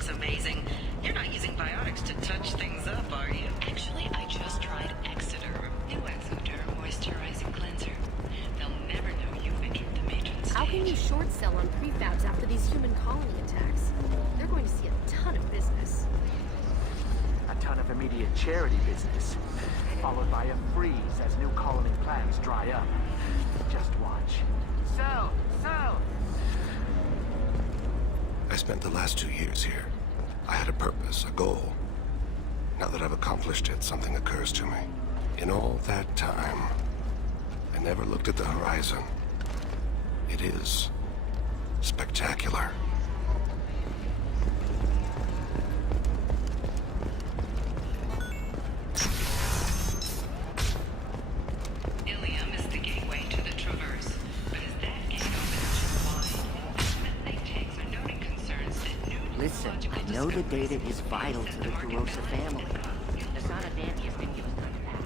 looks amazing. You're not using biotics to touch things up, are you? Actually, I just tried Exeter. New Exoderm moisturizing cleanser. They'll never know you've entered the matron stage. How can you short sell on prefabs after these human colony attacks? They're going to see a ton of business. A ton of immediate charity business, followed by a freeze as new colony plans dry up. Just watch. Sell! Sell! I spent the last 2 years here. I had a purpose, a goal. Now that I've accomplished it, something occurs to me. In all that time, I never looked at the horizon. It is spectacular. Ilium is the gateway to the Traverse, but as that gate opens too wide, ultimately takes are noting concerns that new Listen, I know the data is vital to the Kurosa family. Asana Danny has been given none of that.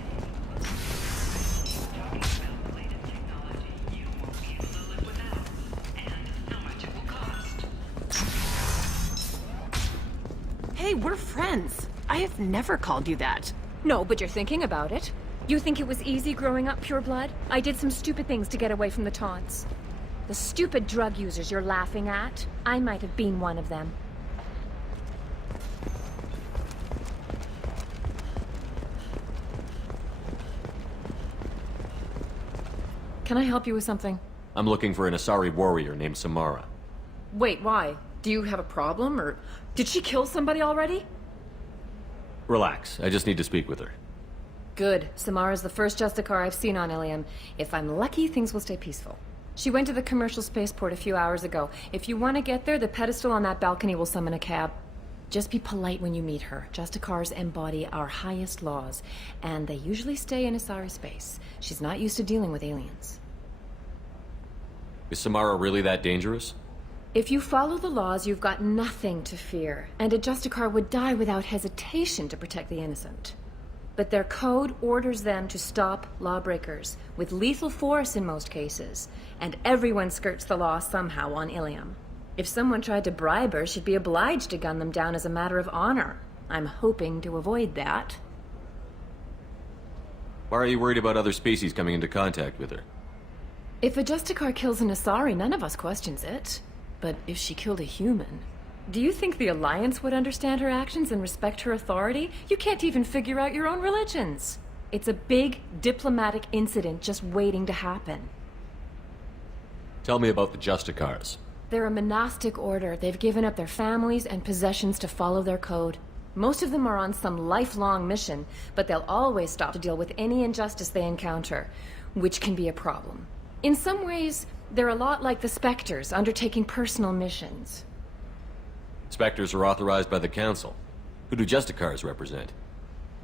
Talking about the latest technology you won't be able to live without, and how much it will cost. Hey, we're friends. I have never called you that. No, but you're thinking about it. You think it was easy growing up pure blood? I did some stupid things to get away from the taunts. The stupid drug users you're laughing at, I might have been one of them. Can I help you with something? I'm looking for an Asari warrior named Samara. Wait, why? Do you have a problem, or did she kill somebody already? Relax, I just need to speak with her. Good. Samara's the first Justicar I've seen on Ilium. If I'm lucky, things will stay peaceful. She went to the commercial spaceport a few hours ago. If you want to get there, the pedestal on that balcony will summon a cab. Just be polite when you meet her. Justicars embody our highest laws, and they usually stay in Asari space. She's not used to dealing with aliens. Is Samara really that dangerous? If you follow the laws, you've got nothing to fear, and a Justicar would die without hesitation to protect the innocent. But their code orders them to stop lawbreakers, with lethal force in most cases, and everyone skirts the law somehow on Ilium. If someone tried to bribe her, she'd be obliged to gun them down as a matter of honor. I'm hoping to avoid that. Why are you worried about other species coming into contact with her? If a Justicar kills an Asari, none of us questions it. But if she killed a human... Do you think the Alliance would understand her actions and respect her authority? You can't even figure out your own religions. It's a big diplomatic incident just waiting to happen. Tell me about the Justicars. They're a monastic order. They've given up their families and possessions to follow their code. Most of them are on some lifelong mission, but they'll always stop to deal with any injustice they encounter, which can be a problem. In some ways, they're a lot like the Spectres, undertaking personal missions. Spectres are authorized by the Council. Who do Justicars represent?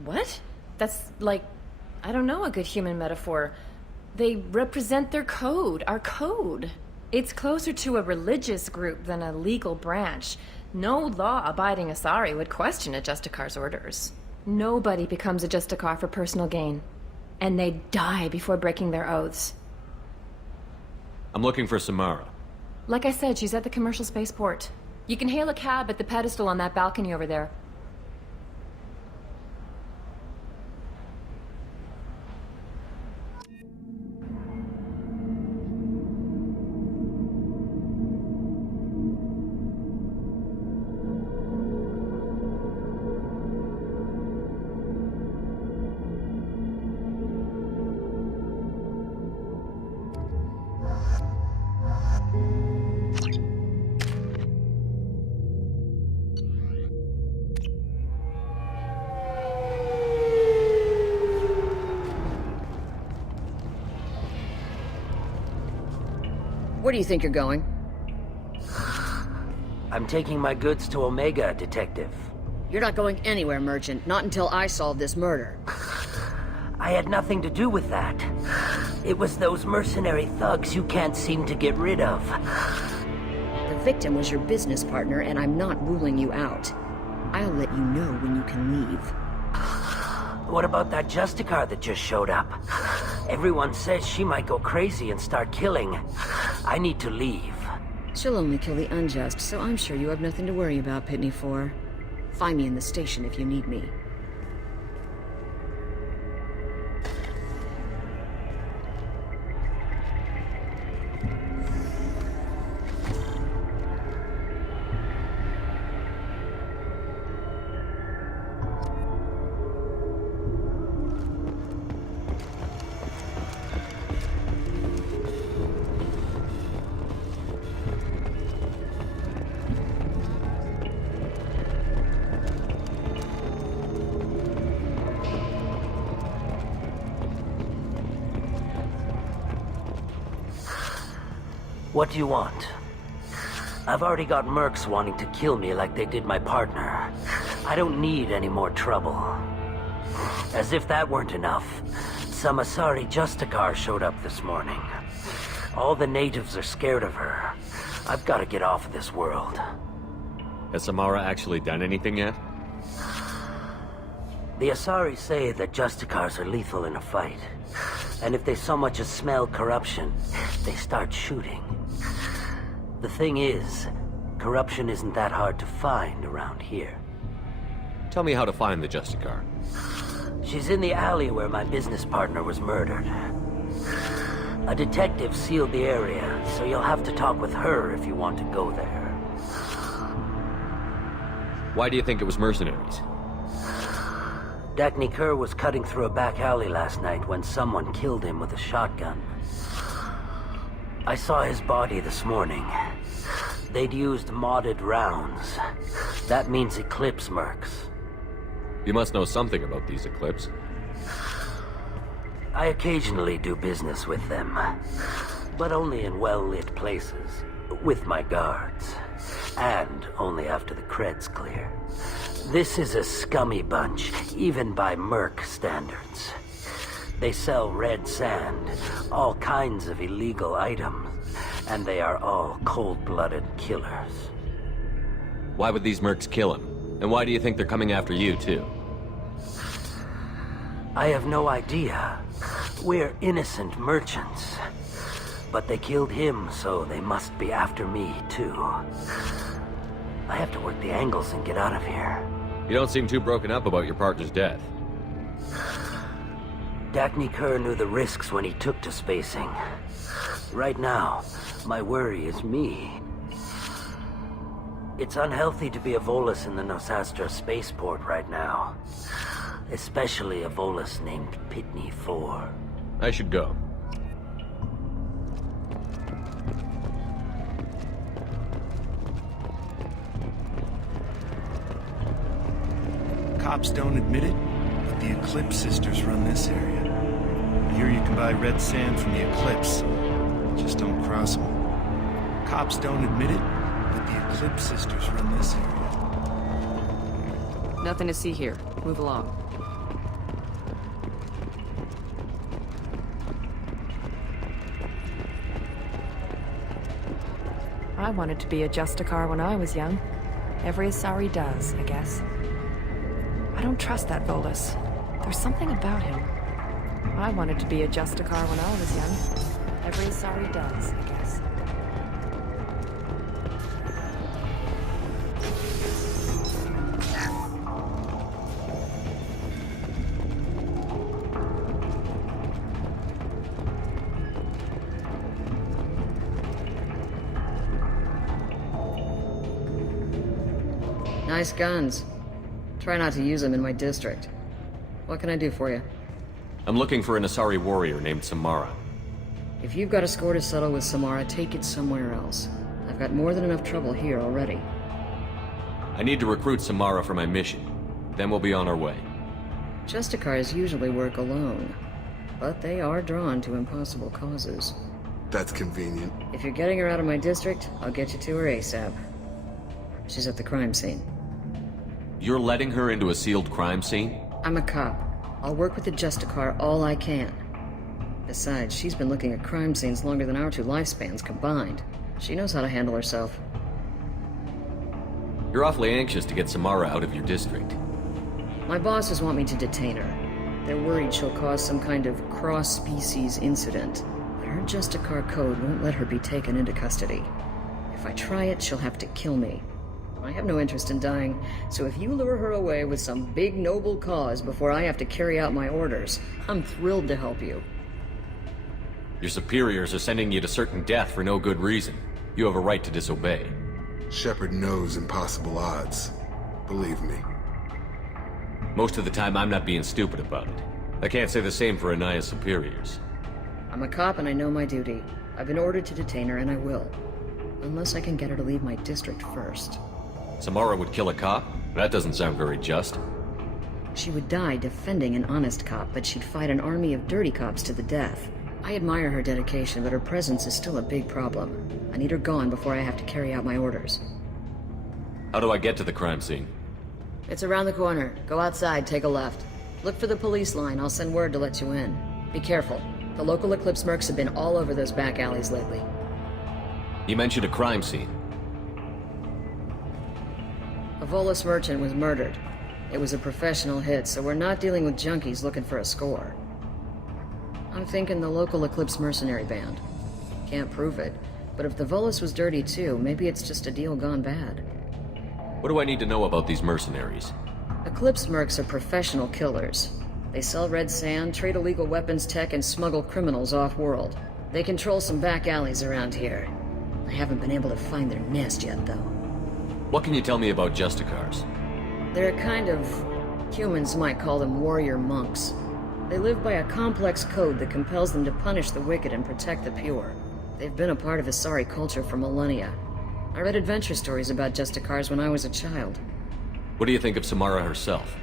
What? That's like, I don't know, a good human metaphor. They represent their code, our code. It's closer to a religious group than a legal branch. No law-abiding Asari would question a Justicar's orders. Nobody becomes a Justicar for personal gain. And they die before breaking their oaths. I'm looking for Samara. Like I said, she's at the commercial spaceport. You can hail a cab at the pedestal on that balcony over there. Where do you think you're going? I'm taking my goods to Omega, Detective. You're not going anywhere, Merchant. Not until I solve this murder. I had nothing to do with that. It was those mercenary thugs you can't seem to get rid of. The victim was your business partner, and I'm not ruling you out. I'll let you know when you can leave. What about that Justicar that just showed up? Everyone says she might go crazy and start killing. I need to leave. She'll only kill the unjust, so I'm sure you have nothing to worry about, Pitney 4. Find me in the station if you need me. What do you want? I've already got mercs wanting to kill me like they did my partner. I don't need any more trouble. As if that weren't enough, some Asari Justicar showed up this morning. All the natives are scared of her. I've got to get off of this world. Has Samara actually done anything yet? The Asari say that Justicars are lethal in a fight. And if they so much as smell corruption, they start shooting. The thing is, corruption isn't that hard to find around here. Tell me how to find the Justicar. She's in the alley where my business partner was murdered. A detective sealed the area, so you'll have to talk with her if you want to go there. Why do you think it was mercenaries? Dagny Kerr was cutting through a back alley last night when someone killed him with a shotgun. I saw his body this morning. They'd used modded rounds. That means Eclipse mercs. You must know something about these Eclipse. I occasionally do business with them, but only in well-lit places, with my guards, and only after the creds clear. This is a scummy bunch, even by merc standards. They sell red sand, all kinds of illegal items, and they are all cold-blooded killers. Why would these mercs kill him? And why do you think they're coming after you, too? I have no idea. We're innocent merchants. But they killed him, so they must be after me, too. I have to work the angles and get out of here. You don't seem too broken up about your partner's death. Dagny Kerr knew the risks when he took to spacing. Right now, my worry is me. It's unhealthy to be a Volus in the Nosastra spaceport right now. Especially a Volus named Pitney 4. I should go. Cops don't admit it, but the Eclipse sisters run this area. I hear you can buy red sand from the Eclipse. Just don't cross them. Cops don't admit it, but the Eclipse sisters run this area. Nothing to see here. Move along. I wanted to be a Justicar when I was young. Every Asari does, I guess. I don't trust that Volus. There's something about him. I wanted to be a Justicar when I was young. Every Asari does, I guess. Nice guns. Try not to use them in my district. What can I do for you? I'm looking for an Asari warrior named Samara. If you've got a score to settle with Samara, take it somewhere else. I've got more than enough trouble here already. I need to recruit Samara for my mission. Then we'll be on our way. Justicars usually work alone, but they are drawn to impossible causes. That's convenient. If you're getting her out of my district, I'll get you to her ASAP. She's at the crime scene. You're letting her into a sealed crime scene? I'm a cop. I'll work with the Justicar all I can. Besides, she's been looking at crime scenes longer than our two lifespans combined. She knows how to handle herself. You're awfully anxious to get Samara out of your district. My bosses want me to detain her. They're worried she'll cause some kind of cross-species incident. But her Justicar code won't let her be taken into custody. If I try it, she'll have to kill me. I have no interest in dying, so if you lure her away with some big noble cause before I have to carry out my orders, I'm thrilled to help you. Your superiors are sending you to certain death for no good reason. You have a right to disobey. Shepard knows impossible odds. Believe me. Most of the time, I'm not being stupid about it. I can't say the same for Anaya's superiors. I'm a cop and I know my duty. I've been ordered to detain her and I will. Unless I can get her to leave my district first. Samara would kill a cop? That doesn't sound very just. She would die defending an honest cop, but she'd fight an army of dirty cops to the death. I admire her dedication, but her presence is still a big problem. I need her gone before I have to carry out my orders. How do I get to the crime scene? It's around the corner. Go outside, take a left. Look for the police line. I'll send word to let you in. Be careful. The local Eclipse mercs have been all over those back alleys lately. You mentioned a crime scene. A Volus merchant was murdered. It was a professional hit, so we're not dealing with junkies looking for a score. I'm thinking the local Eclipse mercenary band. Can't prove it, but if the Volus was dirty too, maybe it's just a deal gone bad. What do I need to know about these mercenaries? Eclipse mercs are professional killers. They sell red sand, trade illegal weapons tech, and smuggle criminals off-world. They control some back alleys around here. I haven't been able to find their nest yet, though. What can you tell me about Justicars? They're a kind of... humans might call them warrior monks. They live by a complex code that compels them to punish the wicked and protect the pure. They've been a part of Asari culture for millennia. I read adventure stories about Justicars when I was a child. What do you think of Samara herself?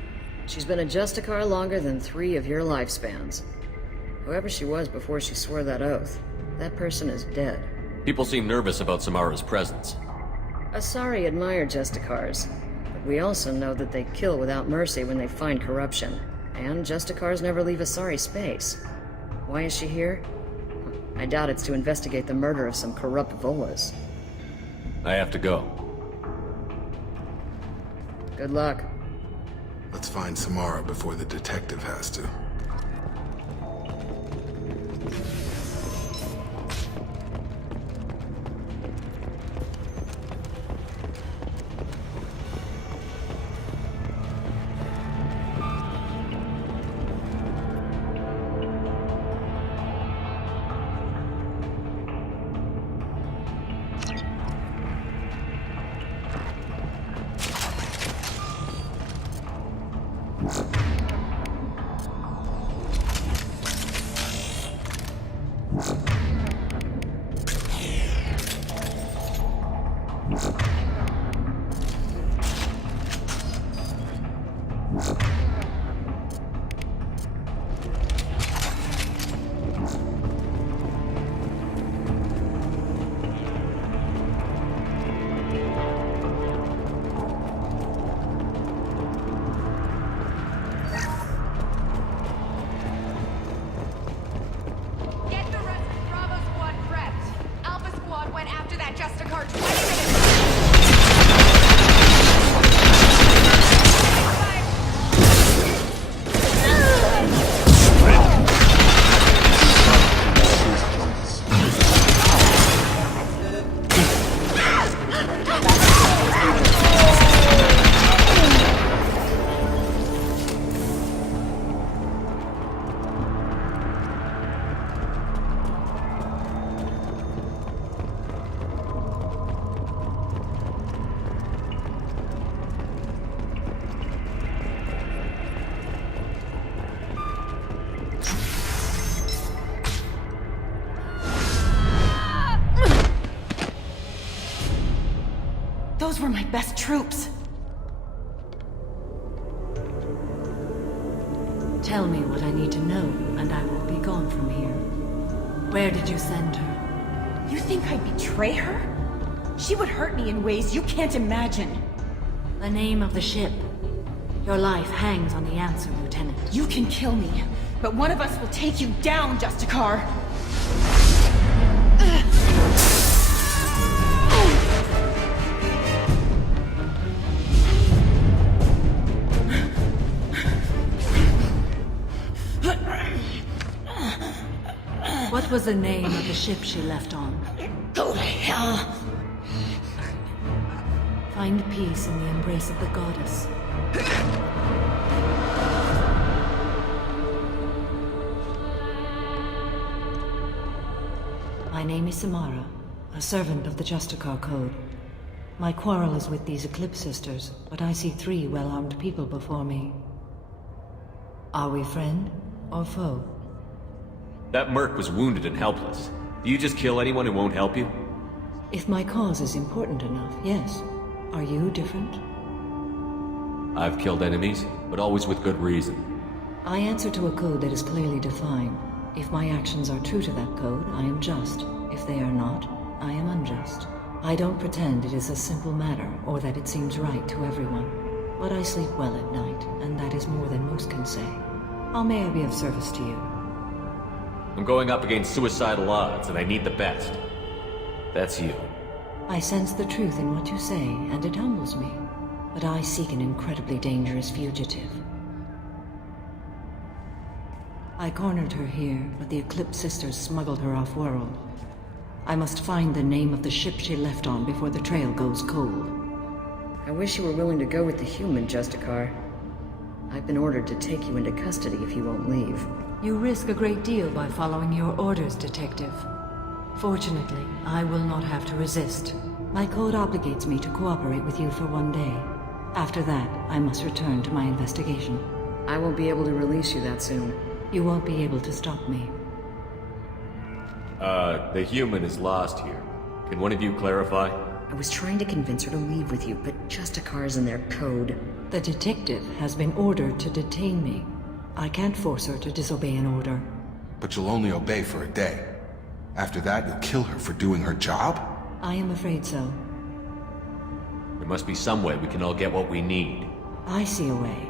She's been a Justicar longer than 3 of your lifespans. Whoever she was before she swore that oath, that person is dead. People seem nervous about Samara's presence. Asari admire Justicars, but we also know that they kill without mercy when they find corruption. And Justicars never leave Asari space. Why is she here? I doubt it's to investigate the murder of some corrupt Volas. I have to go. Good luck. Let's find Samara before the detective has to. Those were my best troops. Tell me what I need to know, and I will be gone from here. Where did you send her? You think I'd betray her? She would hurt me in ways you can't imagine. The name of the ship. Your life hangs on the answer, Lieutenant. You can kill me, but one of us will take you down, Justicar. What was the name of the ship she left on? Go to hell. Find peace in the embrace of the goddess. My name is Samara, a servant of the Justicar Code. My quarrel is with these Eclipse Sisters, but I see 3 well-armed people before me. Are we friend or foe? That merc was wounded and helpless. Do you just kill anyone who won't help you? If my cause is important enough, yes. Are you different? I've killed enemies, but always with good reason. I answer to a code that is clearly defined. If my actions are true to that code, I am just. If they are not, I am unjust. I don't pretend it is a simple matter, or that it seems right to everyone. But I sleep well at night, and that is more than most can say. How may I be of service to you? I'm going up against suicidal odds, and I need the best. That's you. I sense the truth in what you say, and it humbles me. But I seek an incredibly dangerous fugitive. I cornered her here, but the Eclipse Sisters smuggled her off-world. I must find the name of the ship she left on before the trail goes cold. I wish you were willing to go with the human, Justicar. I've been ordered to take you into custody if you won't leave. You risk a great deal by following your orders, Detective. Fortunately, I will not have to resist. My code obligates me to cooperate with you for 1 day. After that, I must return to my investigation. I won't be able to release you that soon. You won't be able to stop me. The human is lost here. Can one of you clarify? I was trying to convince her to leave with you, but Justicar's in their code. The detective has been ordered to detain me. I can't force her to disobey an order. But you'll only obey for a day. After that, you'll kill her for doing her job? I am afraid so. There must be some way we can all get what we need. I see a way.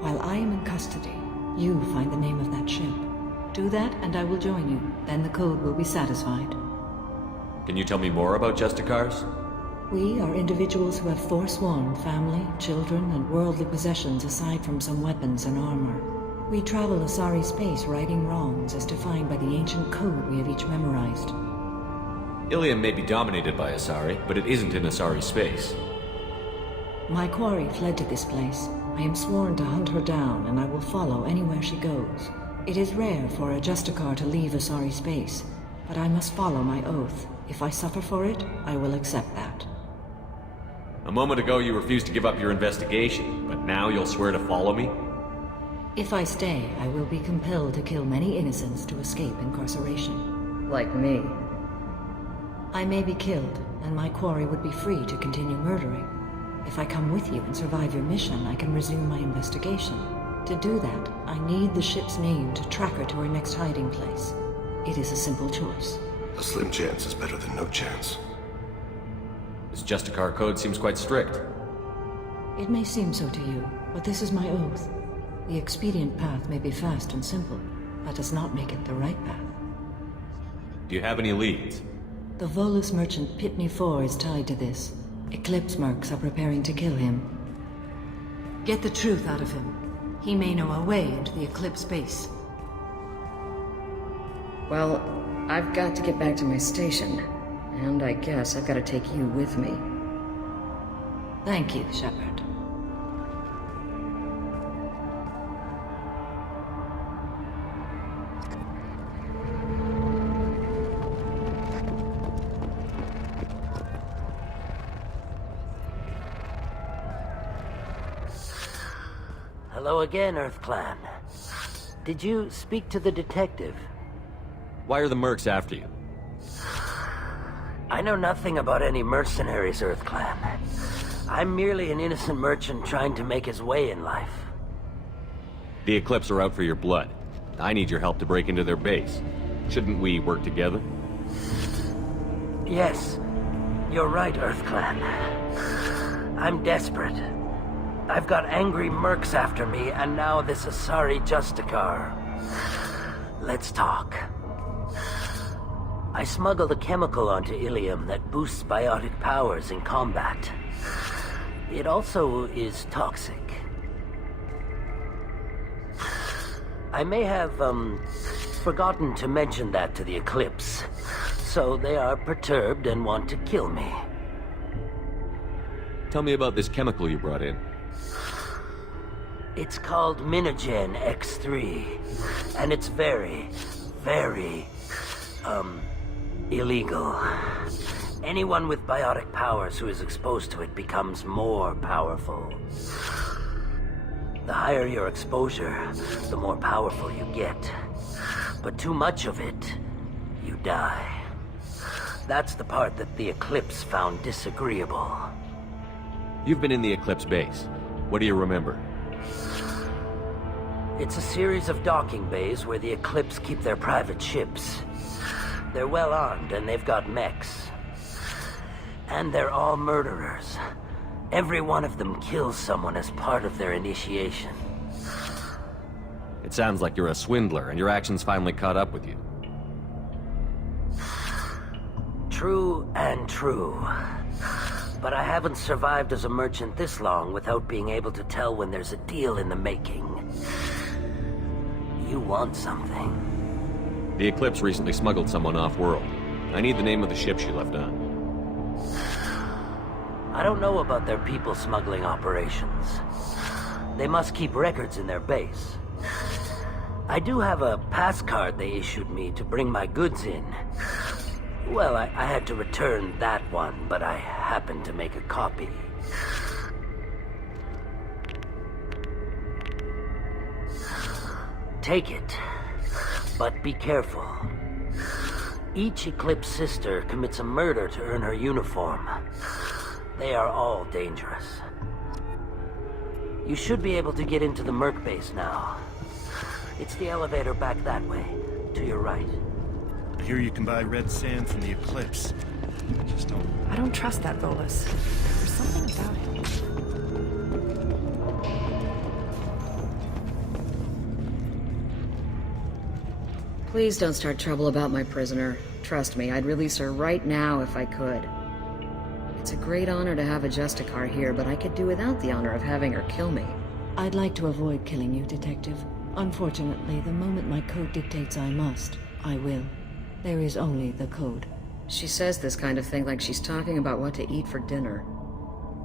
While I am in custody, you find the name of that ship. Do that, and I will join you. Then the code will be satisfied. Can you tell me more about Justicars? We are individuals who have forsworn family, children, and worldly possessions aside from some weapons and armor. We travel Asari space righting wrongs as defined by the ancient code we have each memorized. Ilium may be dominated by Asari, but it isn't in Asari space. My quarry fled to this place. I am sworn to hunt her down, and I will follow anywhere she goes. It is rare for a Justicar to leave Asari space, but I must follow my oath. If I suffer for it, I will accept that. A moment ago you refused to give up your investigation, but now you'll swear to follow me? If I stay, I will be compelled to kill many innocents to escape incarceration. Like me. I may be killed, and my quarry would be free to continue murdering. If I come with you and survive your mission, I can resume my investigation. To do that, I need the ship's name to track her to her next hiding place. It is a simple choice. A slim chance is better than no chance. This Justicar code seems quite strict. It may seem so to you, but this is my oath. The expedient path may be fast and simple. That does not make it the right path. Do you have any leads? The Volus merchant Pitney 4 is tied to this. Eclipse mercs are preparing to kill him. Get the truth out of him. He may know a way into the Eclipse base. Well, I've got to get back to my station. And I guess I've got to take you with me. Thank you, Shepard. Hello again, Earth Clan. Did you speak to the detective? Why are the mercs after you? I know nothing about any mercenaries, Earth Clan. I'm merely an innocent merchant trying to make his way in life. The Eclipse are out for your blood. I need your help to break into their base. Shouldn't we work together? Yes, you're right, Earth Clan. I'm desperate. I've got angry mercs after me, and now this Asari Justicar. Let's talk. I smuggled a chemical onto Ilium that boosts biotic powers in combat. It also is toxic. I may have, forgotten to mention that to the Eclipse, so they are perturbed and want to kill me. Tell me about this chemical you brought in. It's called Minogen X3, and it's very, very, illegal. Anyone with biotic powers who is exposed to it becomes more powerful. The higher your exposure, the more powerful you get. But too much of it, you die. That's the part that the Eclipse found disagreeable. You've been in the Eclipse base. What do you remember? It's a series of docking bays where the Eclipse keep their private ships. They're well armed and they've got mechs. And they're all murderers. Every one of them kills someone as part of their initiation. It sounds like you're a swindler and your actions finally caught up with you. True and true. But I haven't survived as a merchant this long without being able to tell when there's a deal in the making. You want something. The Eclipse recently smuggled someone off-world. I need the name of the ship she left on. I don't know about their people smuggling operations. They must keep records in their base. I do have a pass card they issued me to bring my goods in. Well, I had to return that one, but I happened to make a copy. Take it, but be careful. Each Eclipse sister commits a murder to earn her uniform. They are all dangerous. You should be able to get into the Merc base now. It's the elevator back that way, to your right. I hear you can buy red sand from the Eclipse. Just don't... I don't trust that Volus. There's something about him. Please don't start trouble about my prisoner. Trust me, I'd release her right now if I could. It's a great honor to have a Justicar here, but I could do without the honor of having her kill me. I'd like to avoid killing you, Detective. Unfortunately, the moment my code dictates I must, I will. There is only the code. She says this kind of thing like she's talking about what to eat for dinner.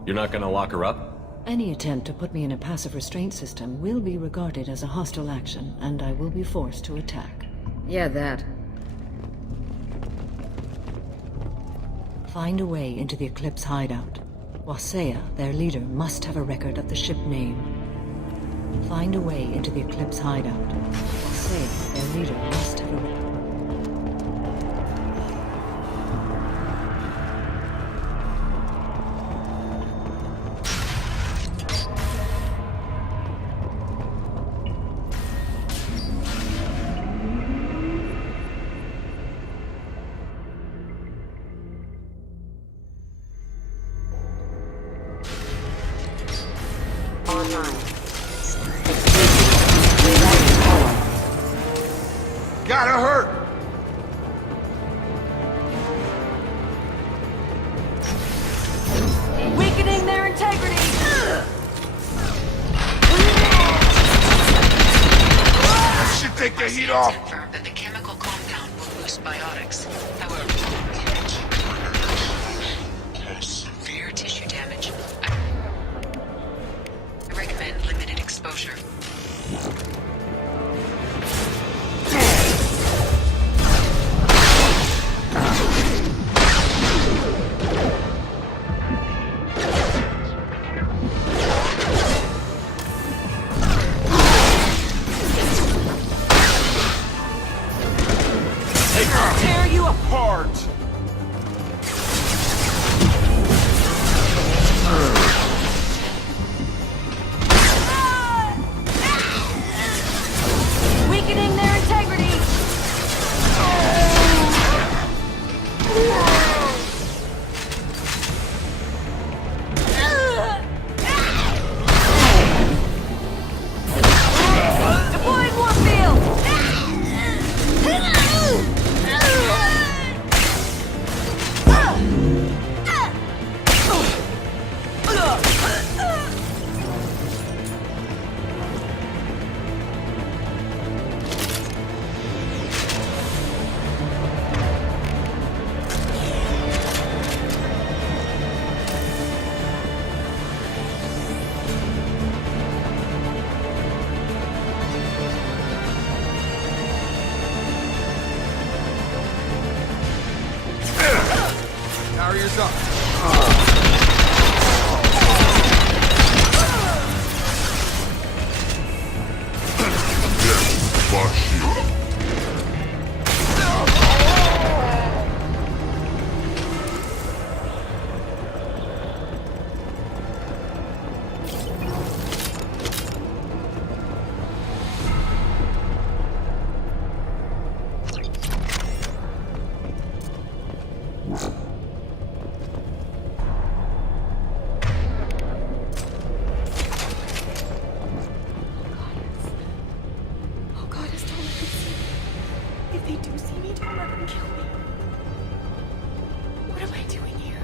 You're not gonna lock her up? Any attempt to put me in a passive restraint system will be regarded as a hostile action, and I will be forced to attack. Yeah, that. Find a way into the Eclipse hideout. Wasea, their leader, must have a record of the ship name. Find a way into the Eclipse hideout. Wasea, their leader, must have a record. Gotta hurt! Weakening their integrity! That should take the heat off! Confirmed that the chemical compound will boost biotics. However, severe tissue damage. I recommend limited exposure. Barriers up. Oh God, just don't let them see me. If they do see me, don't let them kill me. What am I doing here?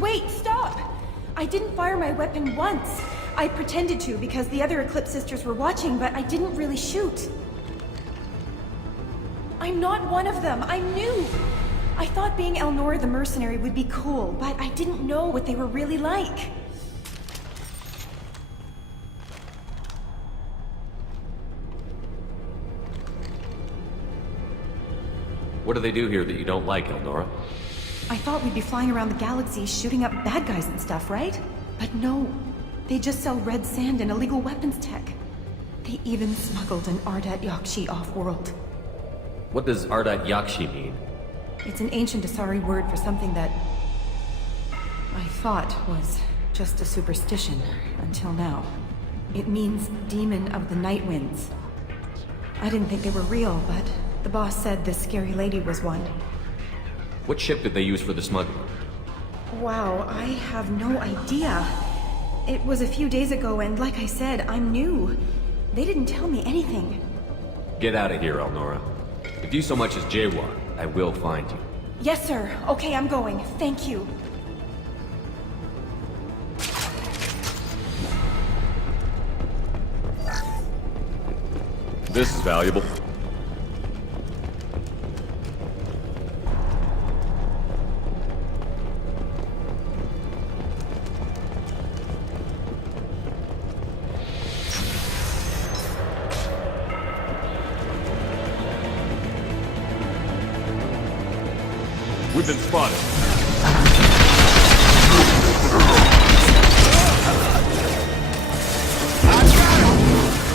Wait, stop! I didn't fire my weapon once. I pretended to because the other Eclipse sisters were watching, but I didn't really shoot. I'm not one of them. I'm new. I thought being Elnora the mercenary would be cool, but I didn't know what they were really like. What do they do here that you don't like, Elnora? I thought we'd be flying around the galaxy shooting up bad guys and stuff, right? But no. They just sell red sand and illegal weapons tech. They even smuggled an Ardat Yakshi off-world. What does Ardat Yakshi mean? It's an ancient Asari word for something that I thought was just a superstition until now. It means demon of the night winds. I didn't think they were real, but the boss said this scary lady was one. What ship did they use for the smuggling? Wow, I have no idea. It was a few days ago, and like I said, I'm new. They didn't tell me anything. Get out of here, Elnora. If you so much as jaywalk, I will find you. Yes, sir. Okay, I'm going. Thank you. This is valuable. We've been spotted.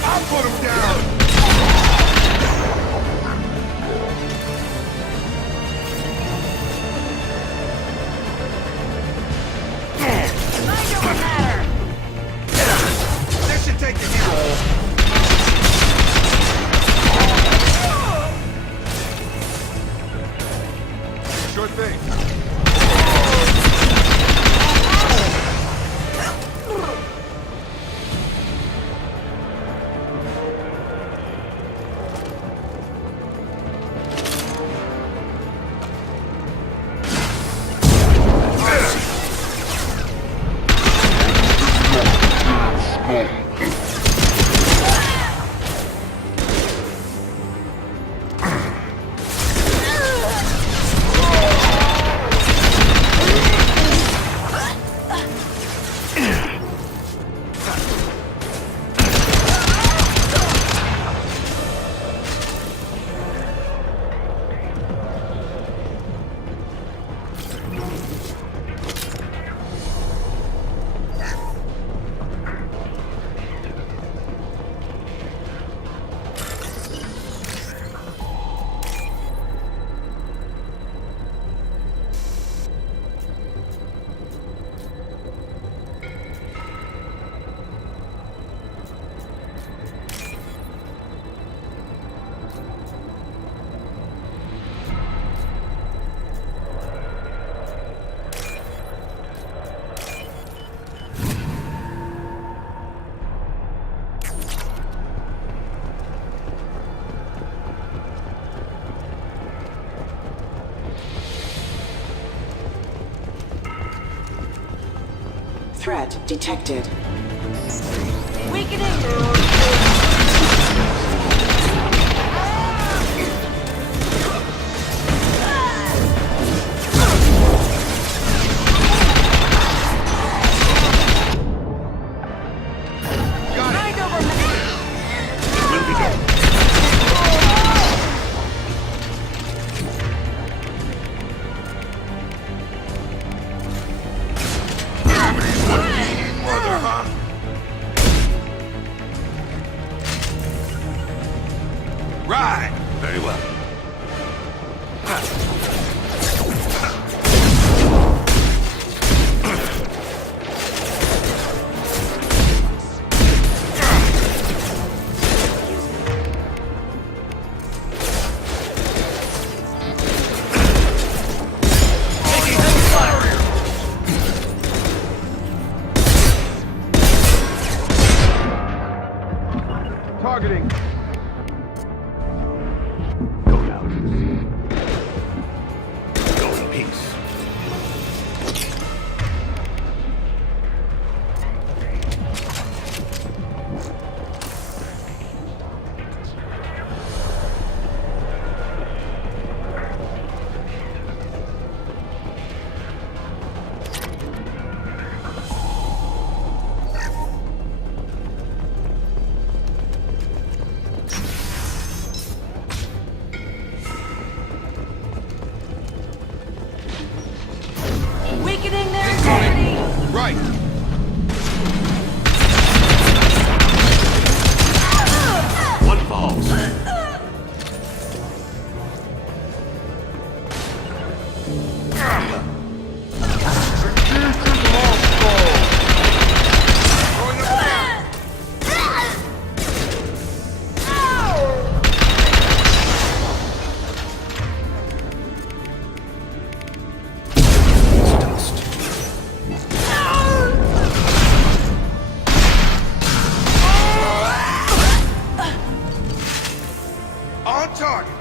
I'll put him down! This should take the hit. Sure thing. Threat detected. Right! Very well. Targeting. Go now. Go in peace. Right. One falls. On target.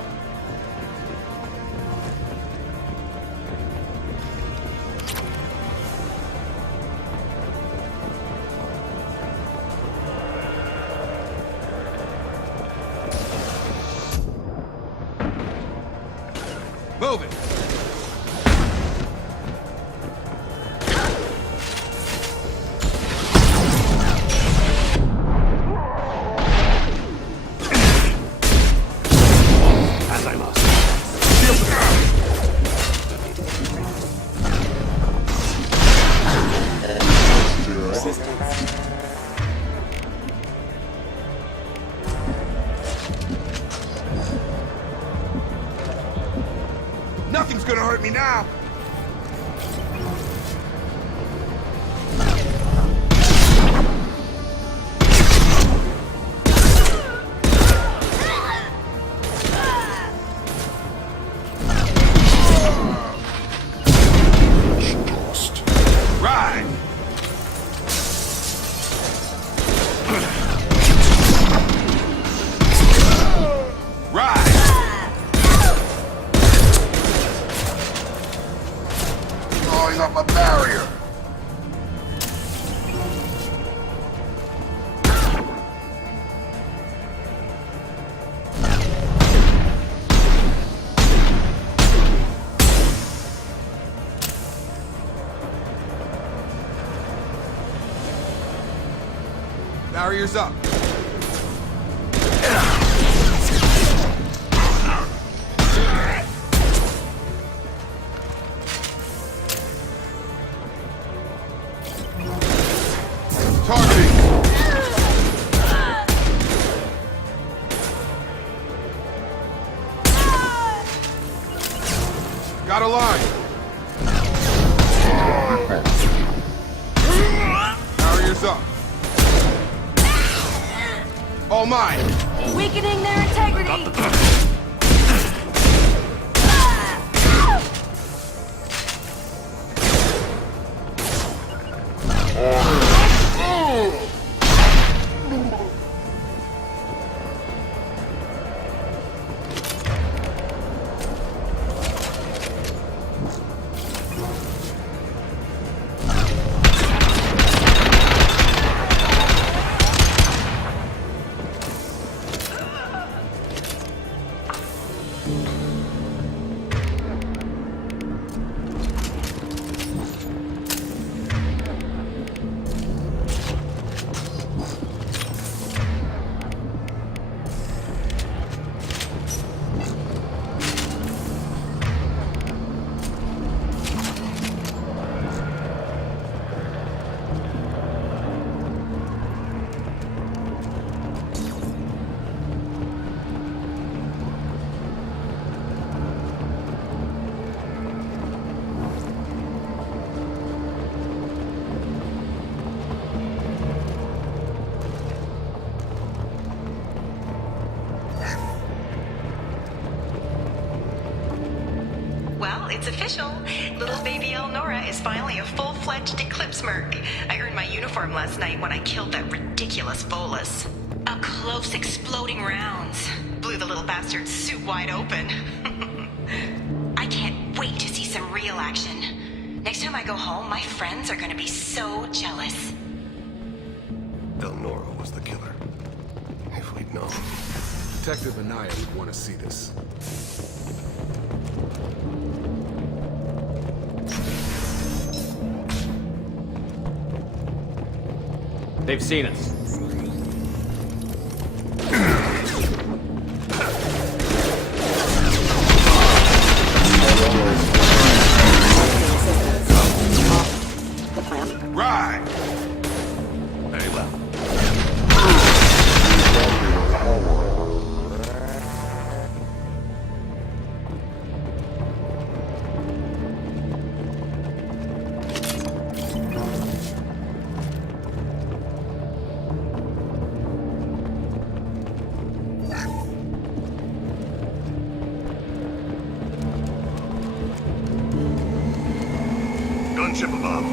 Move it. As I must. Nothing's gonna hurt me now. Right. Right. Throwing up a barrier. Barriers up. Targeting. Got a line. Barriers up. All mine. Weakening their integrity. Well, it's official. Little baby Elnora is finally a full-fledged Eclipse merc. I earned my uniform last night when I killed that ridiculous Volus. Up close, exploding rounds. Blew the little bastard's suit wide open. I can't wait to see some real action. Next time I go home, my friends are gonna be so jealous. Elnora was the killer. If we'd known. Detective Anaya would want to see this. They've seen us. Right! Very well. Gunship above.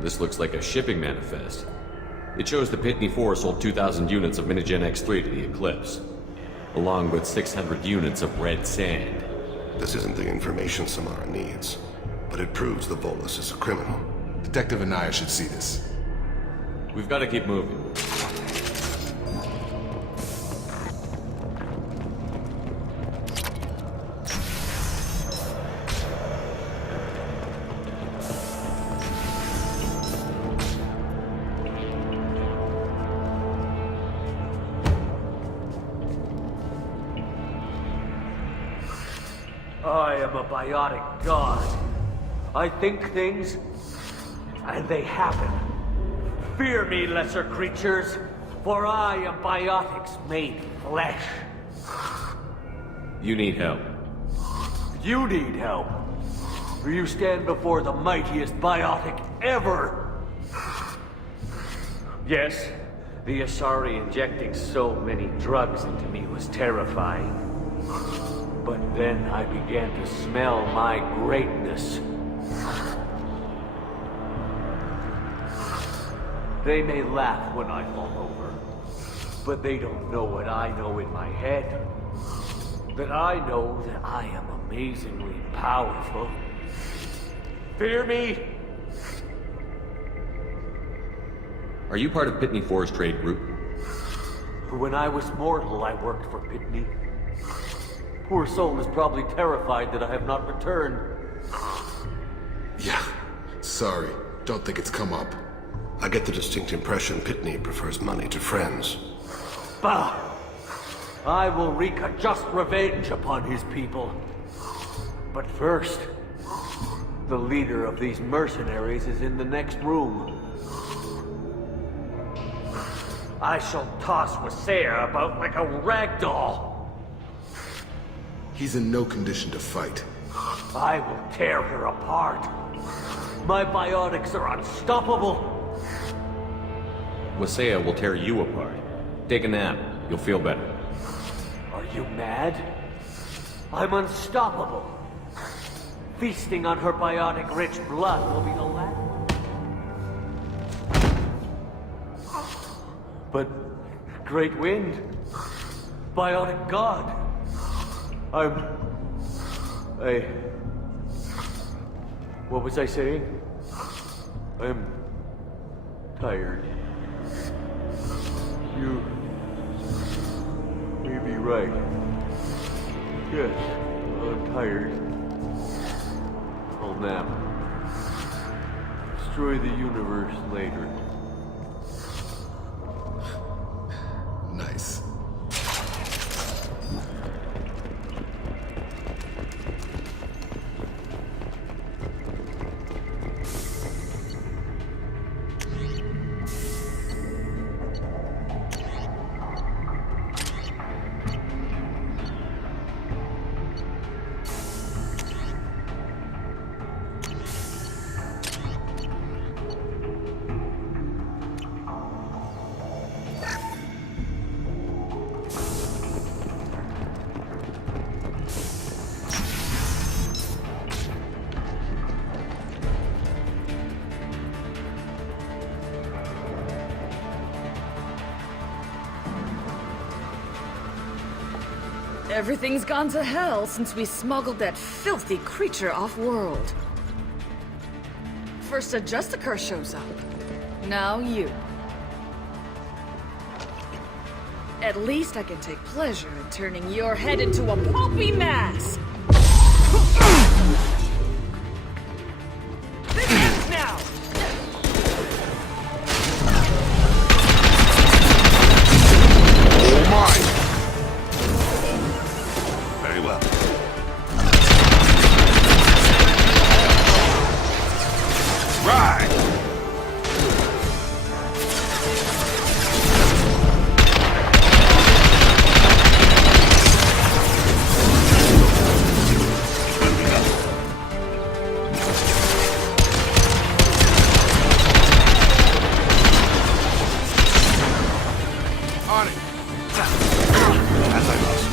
This looks like a shipping manifest. It shows the Pitney 4 sold 2,000 units of Minigen X3 to the Eclipse, along with 600 units of red sand. This isn't the information Samara needs, but it proves the Volus is a criminal. Detective Anaya should see this. We've got to keep moving. I am a biotic god. I think things, and they happen. Fear me, lesser creatures, for I am biotics made flesh. You need help. You need help, for you stand before the mightiest biotic ever. Yes, the Asari injecting so many drugs into me was terrifying. But then I began to smell my greatness. They may laugh when I fall over, but they don't know what I know in my head. That I know that I am amazingly powerful. Fear me? Are you part of Pitney 4's trade group? When I was mortal, I worked for Pitney. Poor soul is probably terrified that I have not returned. Yeah, sorry. Don't think it's come up. I get the distinct impression Pitney prefers money to friends. Bah! I will wreak a just revenge upon his people. But first, the leader of these mercenaries is in the next room. I shall toss Wasea about like a rag doll. He's in no condition to fight. I will tear her apart. My biotics are unstoppable. Wasea will tear you apart. Take a nap. You'll feel better. Are you mad? I'm unstoppable. Feasting on her biotic-rich blood will be the last. But Great Wind, Biotic God, what was I saying? I'm tired. You may be right. Yes, I'm tired. I'll nap. Destroy the universe later. Nice. Everything's gone to hell since we smuggled that filthy creature off-world. First a Justicar shows up. Now you. At least I can take pleasure in turning your head into a pulpy mass! This ends now! Oh my! Very well. Right! On it. As I lost.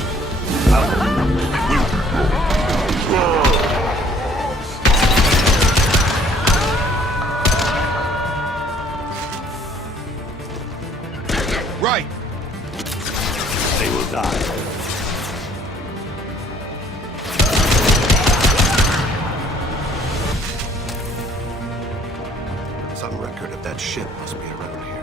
Right. They will die. Some record of that ship must be around here.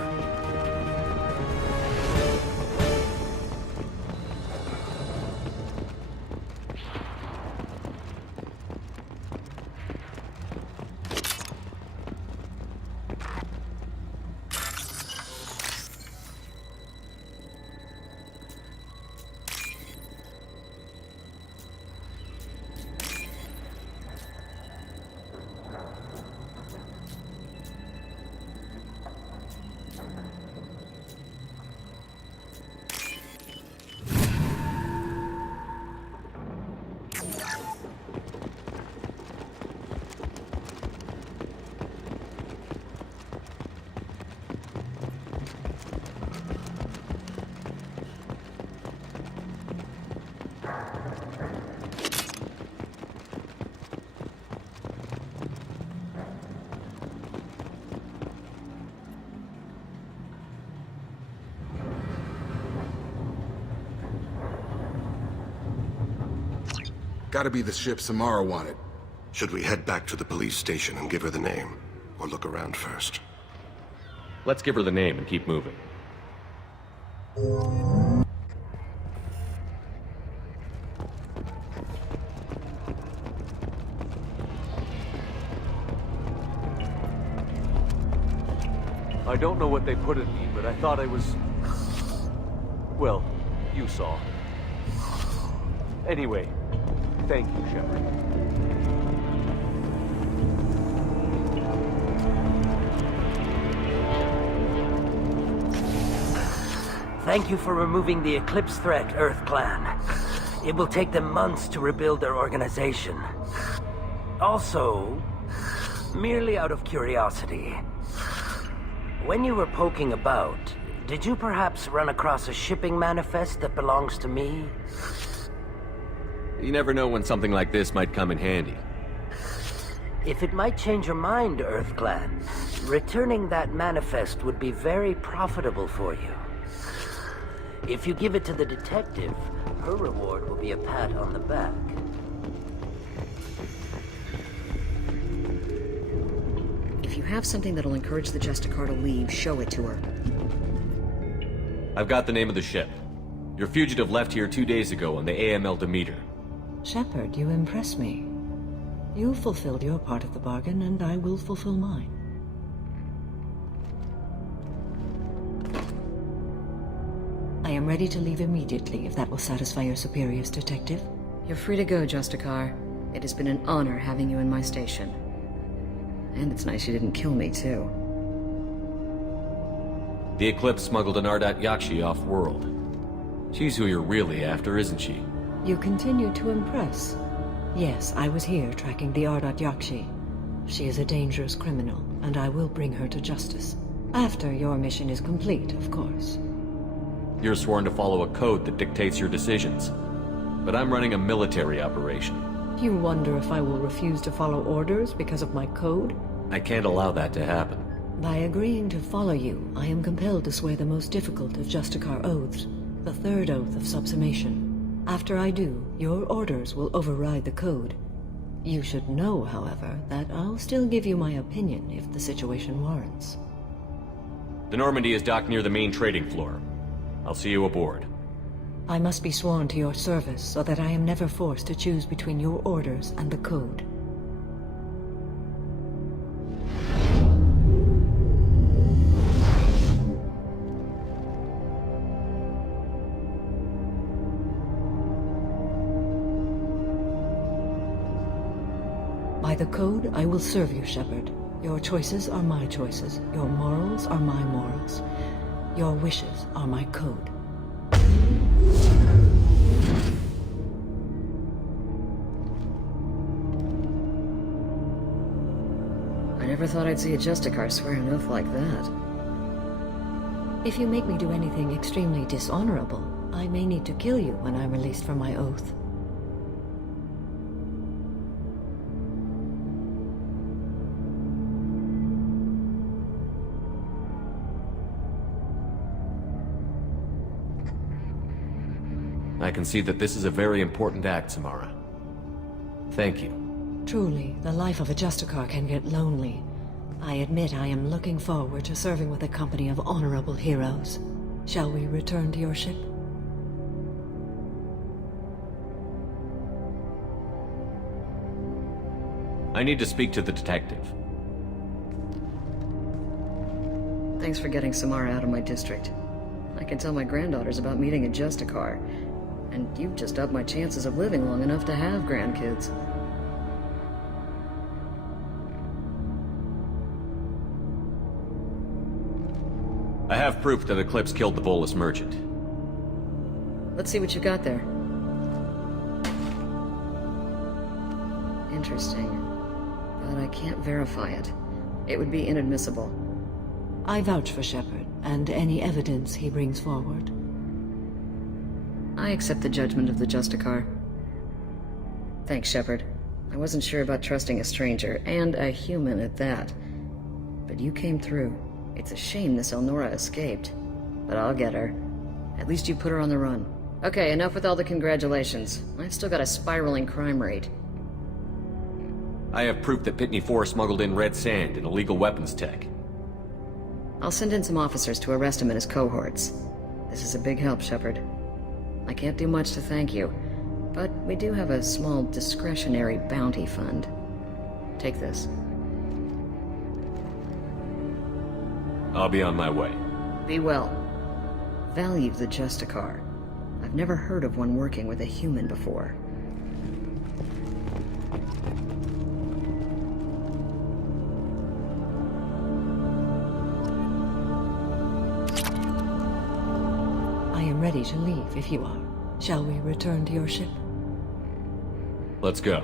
Gotta be the ship Samara wanted. Should we head back to the police station and give her the name? Or look around first? Let's give her the name and keep moving. I don't know what they put in me, but I thought I was... Well, you saw. Anyway, thank you, Shepard. Thank you for removing the Eclipse threat, Earth Clan. It will take them months to rebuild their organization. Also, merely out of curiosity, when you were poking about, did you perhaps run across a shipping manifest that belongs to me? You never know when something like this might come in handy. If it might change your mind, Earth Clan, returning that manifest would be very profitable for you. If you give it to the detective, her reward will be a pat on the back. If you have something that'll encourage the Justicar to leave, show it to her. I've got the name of the ship. Your fugitive left here 2 days ago on the AML Demeter. Shepard, you impress me. You fulfilled your part of the bargain, and I will fulfill mine. I am ready to leave immediately, if that will satisfy your superiors, Detective. You're free to go, Justicar. It has been an honor having you in my station. And it's nice you didn't kill me, too. The Eclipse smuggled an Ardat Yakshi off-world. She's who you're really after, isn't she? You continue to impress. Yes, I was here tracking the Ardat Yakshi. She is a dangerous criminal, and I will bring her to justice. After your mission is complete, of course. You're sworn to follow a code that dictates your decisions. But I'm running a military operation. You wonder if I will refuse to follow orders because of my code? I can't allow that to happen. By agreeing to follow you, I am compelled to swear the most difficult of Justicar oaths, the third oath of subsumation. After I do, your orders will override the code. You should know, however, that I'll still give you my opinion if the situation warrants. The Normandy is docked near the main trading floor. I'll see you aboard. I must be sworn to your service so that I am never forced to choose between your orders and the code. By the code, I will serve you, Shepard. Your choices are my choices. Your morals are my morals. Your wishes are my code. I never thought I'd see a Justicar swear an oath like that. If you make me do anything extremely dishonorable, I may need to kill you when I'm released from my oath. I can see that this is a very important act, Samara. Thank you. Truly, the life of a Justicar can get lonely. I admit I am looking forward to serving with a company of honorable heroes. Shall we return to your ship? I need to speak to the detective. Thanks for getting Samara out of my district. I can tell my granddaughters about meeting a Justicar. And you've just upped my chances of living long enough to have grandkids. I have proof that Eclipse killed the Volus merchant. Let's see what you got there. Interesting. But I can't verify it. It would be inadmissible. I vouch for Shepard, and any evidence he brings forward. I accept the judgment of the Justicar. Thanks, Shepard. I wasn't sure about trusting a stranger, and a human at that. But you came through. It's a shame this Elnora escaped. But I'll get her. At least you put her on the run. Okay, enough with all the congratulations. I've still got a spiraling crime rate. I have proof that Pitney 4 smuggled in red sand and illegal weapons tech. I'll send in some officers to arrest him and his cohorts. This is a big help, Shepard. I can't do much to thank you, but we do have a small discretionary bounty fund. Take this. I'll be on my way. Be well. Value the Justicar. I've never heard of one working with a human before. I am ready to leave if you are. Shall we return to your ship? Let's go.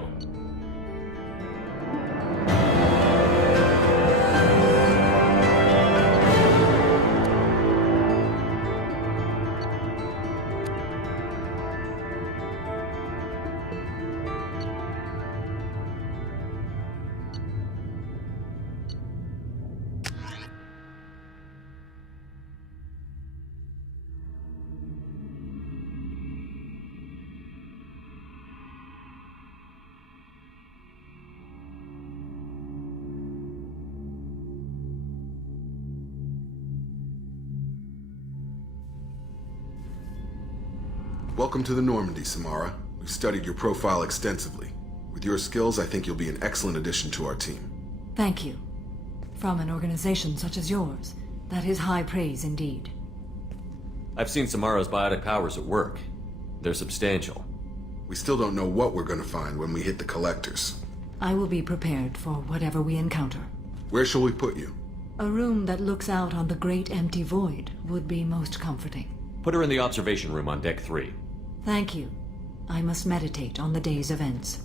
Welcome to the Normandy, Samara. We've studied your profile extensively. With your skills, I think you'll be an excellent addition to our team. Thank you. From an organization such as yours, that is high praise indeed. I've seen Samara's biotic powers at work. They're substantial. We still don't know what we're going to find when we hit the collectors. I will be prepared for whatever we encounter. Where shall we put you? A room that looks out on the great empty void would be most comforting. Put her in the observation room on deck 3. Thank you. I must meditate on the day's events.